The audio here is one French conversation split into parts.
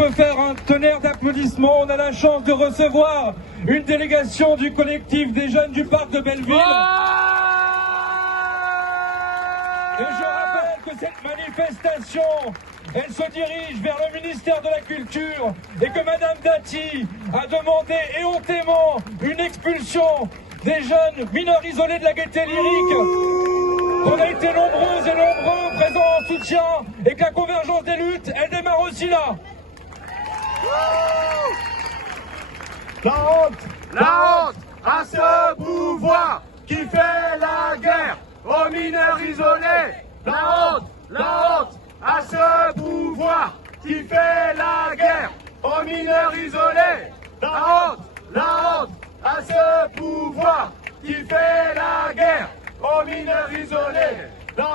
peut faire un tonnerre d'applaudissements. On a la chance de recevoir une délégation du collectif des jeunes du parc de Belleville. Et je rappelle que cette manifestation, elle se dirige vers le ministère de la Culture et que Madame Dati a demandé éhontément une expulsion des jeunes mineurs isolés de la Gaîté Lyrique. On a été nombreuses et nombreux présents en soutien et que la convergence des luttes, elle démarre aussi là. La honte à ce pouvoir qui fait la guerre aux mineurs isolés. La honte à ce pouvoir qui fait la guerre aux mineurs isolés. La honte à ce pouvoir qui fait la guerre aux mineurs isolés. La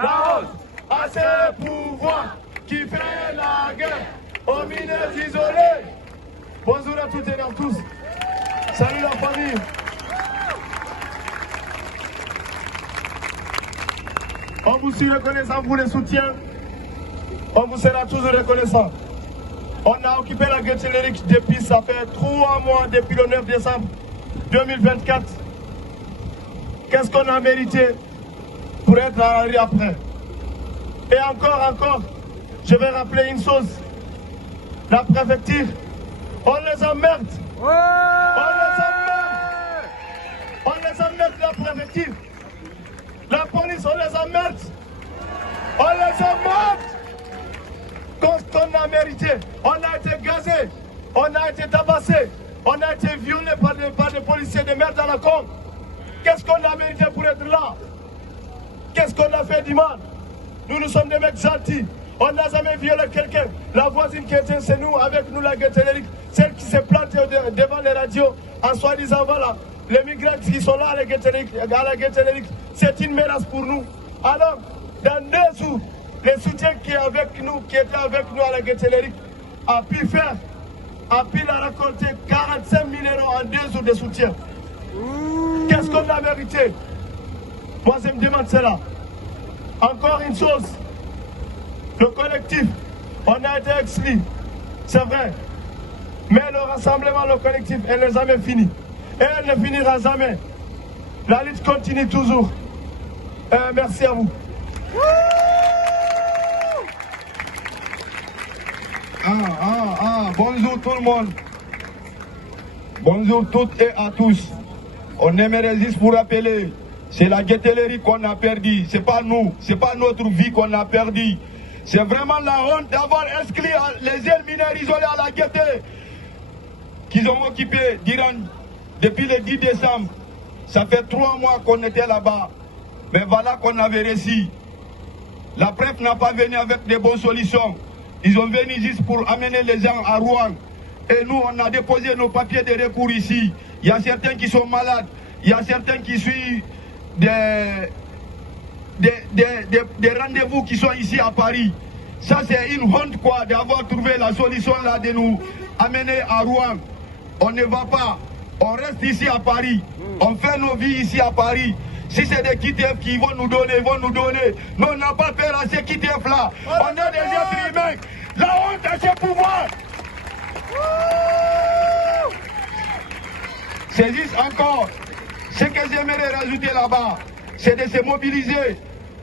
honte à ce pouvoir qui fait la guerre aux mineurs isolés. Bonjour à toutes et à tous. Salut la famille. On vous est reconnaissant pour le soutien. On vous sera toujours reconnaissant. On a occupé la Gaîté Lyrique depuis, ça fait 3 mois, depuis le 9 décembre 2024. Qu'est-ce qu'on a mérité pour être à la rue après? Et encore, je vais rappeler une chose. La préfecture, on les emmerde. On les emmerde, la préfecture. La police, on les emmerde. On les emmerde. Qu'est-ce qu'on a mérité? On a été gazé, on a été tabassé, on a été violé par des policiers de merde dans la con. Qu'est-ce qu'on a mérité pour être là? Qu'est-ce qu'on a fait du mal? Nous sommes des mecs gentils. On n'a jamais violé quelqu'un. La voisine qui était chez nous, avec nous, la Gaîté Lyrique, celle qui s'est plantée devant les radios, en soi-disant, voilà, les migrants qui sont là à la Gaîté Lyrique, c'est une menace pour nous. Alors, dans 2 jours, les soutiens qui étaient avec nous à la Gaîté Lyrique, a pu la raconter 45 000 € en 2 jours de soutien. Qu'est-ce qu'on a mérité? Moi, je me demande cela. Encore une chose, le collectif, on a été exclus, c'est vrai. Mais le rassemblement, le collectif, elle n'est jamais fini. Et elle ne finira jamais. La lutte continue toujours. Merci à vous. Bonjour tout le monde. Bonjour toutes et à tous. On aimerait juste vous rappeler, c'est la Gaîté Lyrique qu'on a perdu. C'est pas nous, c'est pas notre vie qu'on a perdu. C'est vraiment la honte d'avoir inscrit les jeunes mineurs isolés à la Gaîté qu'ils ont occupé depuis le 10 décembre. Ça fait 3 mois qu'on était là-bas. Mais voilà qu'on avait réussi. La presse n'a pas venu avec de bonnes solutions. Ils ont venu juste pour amener les gens à Rouen. Et nous, on a déposé nos papiers de recours ici. Il y a certains qui sont malades. Il y a certains qui suivent des rendez-vous qui sont ici à Paris. Ça, c'est une honte, quoi, d'avoir trouvé la solution là de nous amener à Rouen. On ne va pas. On reste ici à Paris. On fait nos vies ici à Paris. Si c'est des KITF qui vont nous donner, ils vont nous donner. Mais on n'a pas peur à ces KITF là. On a des êtres humains. La honte à ce pouvoir. C'est juste encore. Ce que j'aimerais rajouter là-bas, c'est de se mobiliser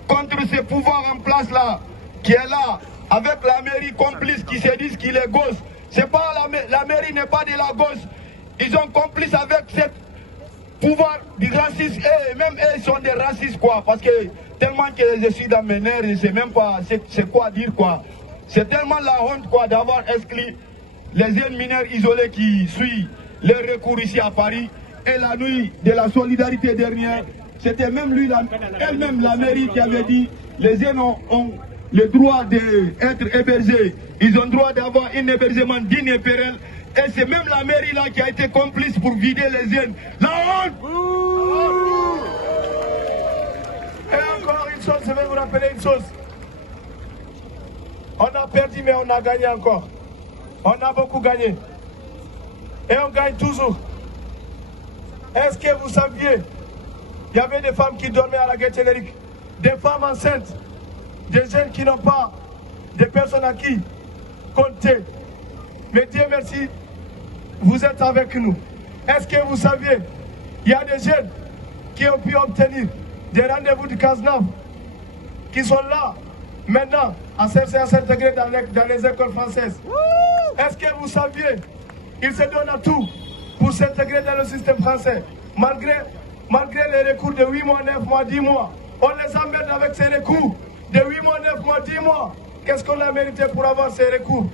contre ce pouvoir en place là, qui est là, avec la mairie complice qui se disent qu'il est gauche. C'est pas la mairie n'est pas de la gauche. Ils sont complices avec cette pouvoir du racisme, et même eux ils sont des racistes quoi, parce que tellement que je suis dans mes nerfs, je ne sais même pas c'est quoi dire quoi. C'est tellement la honte quoi d'avoir inscrit les jeunes mineurs isolés qui suivent le recours ici à Paris. Et la nuit de la solidarité dernière, c'était même lui, elle-même la mairie qui avait dit les jeunes ont le droit d'être hébergés, ils ont le droit d'avoir un hébergement digne et pérenne. Et c'est même la mairie là qui a été complice pour vider les jeunes. La honte! Et encore une chose, je vais vous rappeler une chose. On a perdu mais on a gagné encore. On a beaucoup gagné. Et on gagne toujours. Est-ce que vous saviez, il y avait des femmes qui dormaient à la Gaîté Lyrique, des femmes enceintes, des jeunes qui n'ont pas, des personnes à qui compter. Mais Dieu merci, vous êtes avec nous. Est-ce que vous saviez, il y a des jeunes qui ont pu obtenir des rendez-vous du CASNAV, qui sont là, maintenant, à s'intégrer dans les écoles françaises. Est-ce que vous saviez, ils se donnent à tout pour s'intégrer dans le système français. Malgré les recours de 8 mois, 9 mois, 10 mois, on les emmerde avec ces recours de 8 mois, 9 mois, 10 mois. Qu'est-ce qu'on a mérité pour avoir ces recours?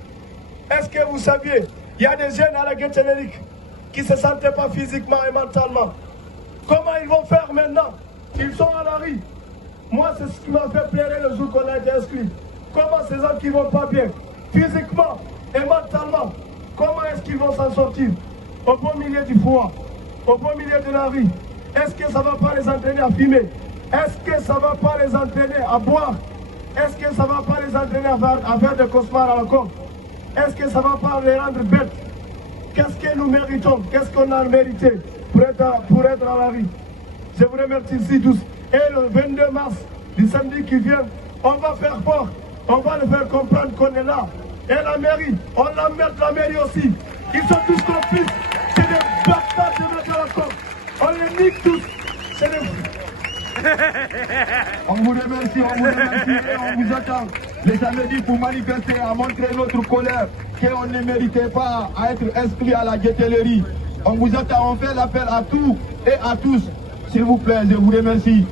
Est-ce que vous saviez, il y a des jeunes à la Guinée-Ténérique qui ne se sentaient pas physiquement et mentalement. Comment ils vont faire maintenant? Ils sont à la rue. Moi, c'est ce qui m'a fait pleurer le jour qu'on a été inscrit. Comment ces gens qui ne vont pas bien, physiquement et mentalement, comment est-ce qu'ils vont s'en sortir? Au beau milieu du foie, au beau milieu de la rue. Est-ce que ça ne va pas les entraîner à fumer? Est-ce que ça ne va pas les entraîner à boire? Est-ce que ça ne va pas les entraîner à faire des cauchemars à la con? Est-ce que ça ne va pas les rendre bêtes? Qu'est-ce que nous méritons? Qu'est-ce qu'on a mérité pour être à la rue? Je vous remercie ici tous. Et le 22 mars, du samedi qui vient, on va faire fort. On va le faire comprendre qu'on est là. Et la mairie, on l'emmerde la mairie aussi. Ils sont tous complices. C'est des bastards de mettre à la con. On les nique tous. C'est des... On vous remercie et on vous attend les samedis pour manifester, à montrer notre colère, qu'on ne méritait pas à être inscrit à la guettellerie. On vous attend, on fait l'appel à tous et à tous. S'il vous plaît, je vous remercie.